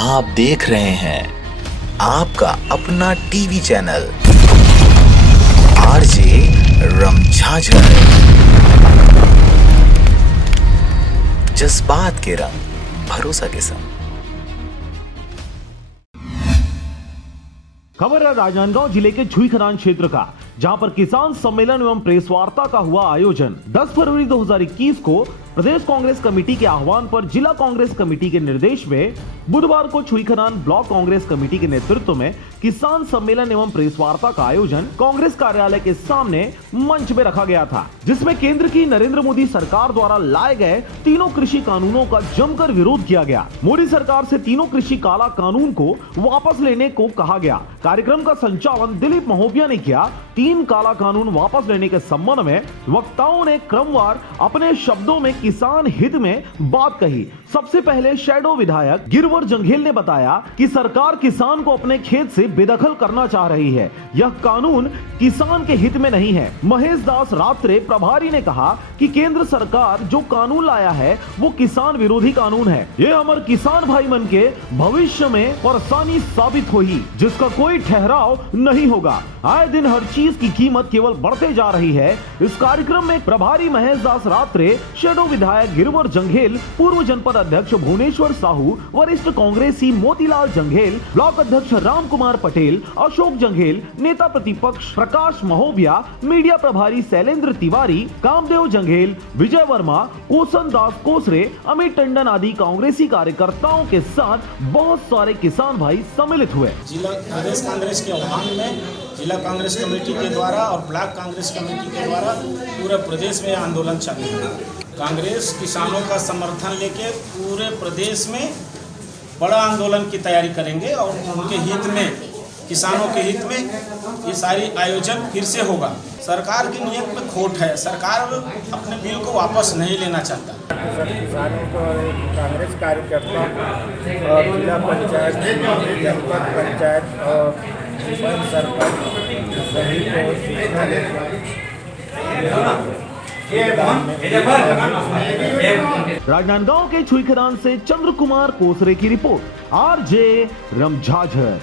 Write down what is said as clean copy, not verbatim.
आप देख रहे हैं आपका अपना टीवी चैनल आरजे रमझाझर। जज्बात के रंग, भरोसा के संग। खबर है राजनांदगांव जिले के छुईखदान क्षेत्र का, जहां पर किसान सम्मेलन एवं प्रेस वार्ता का हुआ आयोजन। 10 फरवरी 2021 को प्रदेश कांग्रेस कमेटी के आह्वान पर जिला कांग्रेस कमेटी के निर्देश में बुधवार को छुईखदान ब्लॉक कांग्रेस कमेटी के नेतृत्व में किसान सम्मेलन एवं प्रेस वार्ता का आयोजन कांग्रेस कार्यालय के सामने मंच में रखा गया था, जिसमें केंद्र की नरेंद्र मोदी सरकार द्वारा लाए गए तीनों कृषि कानूनों का जमकर विरोध किया गया। मोदी सरकार से तीनों कृषि काला कानून को वापस लेने को कहा गया। कार्यक्रम का संचालन दिलीप महोबिया ने किया। 3 काला कानून वापस लेने के संबंध में वक्ताओं ने क्रमवार अपने शब्दों में किसान हित में बात कही। सबसे पहले शैडो विधायक गिरवर जंघेल ने बताया कि सरकार किसान को अपने खेत से बेदखल करना चाह रही है। यह कानून किसान के हित में नहीं है। महेश दास रात्रे प्रभारी ने कहा कि केंद्र सरकार जो कानून लाया है वो किसान विरोधी कानून है। ये हमारे किसान भाई मन के भविष्य में परेशानी साबित होगी, जिसका कोई ठहराव नहीं होगा। आए दिन हर चीज की कीमत केवल बढ़ते जा रही है। इस कार्यक्रम में प्रभारी महेश दास रात्रे, शैडो विधायक गिरवर जंघेल, पूर्व जनपद अध्यक्ष भुवनेश्वर साहू, वरिष्ठ कांग्रेसी मोतीलाल जंघेल, ब्लॉक अध्यक्ष राम कुमार पटेल, अशोक जंघेल, नेता प्रतिपक्ष प्रकाश महोबिया, मीडिया प्रभारी शैलेंद्र तिवारी, कामदेव जंघेल, विजय वर्मा, कोसन दास कोसरे, अमित टंडन आदि कांग्रेसी कार्यकर्ताओं के साथ बहुत सारे किसान भाई सम्मिलित हुए। जिला प्रदेश कांग्रेस के आह्वान में जिला कांग्रेस कमेटी के द्वारा और ब्लॉक कांग्रेस कमेटी के द्वारा पूरे प्रदेश में आंदोलन चल रहा है। कांग्रेस किसानों का समर्थन लेके पूरे प्रदेश में बड़ा आंदोलन की तैयारी करेंगे और उनके हित में, किसानों के हित में ये सारी आयोजन फिर से होगा। सरकार की नीयत में खोट है। सरकार अपने बिल को वापस नहीं लेना चाहता। किसानों को कांग्रेस कार्यकर्ता और जिला पंचायत, जनपद पंचायत और सरपंच सभी को सूचना देकर राजनांदगांव के छुईखदान से चंद्र कुमार कोसरे की रिपोर्ट, आरजे रमझाझर।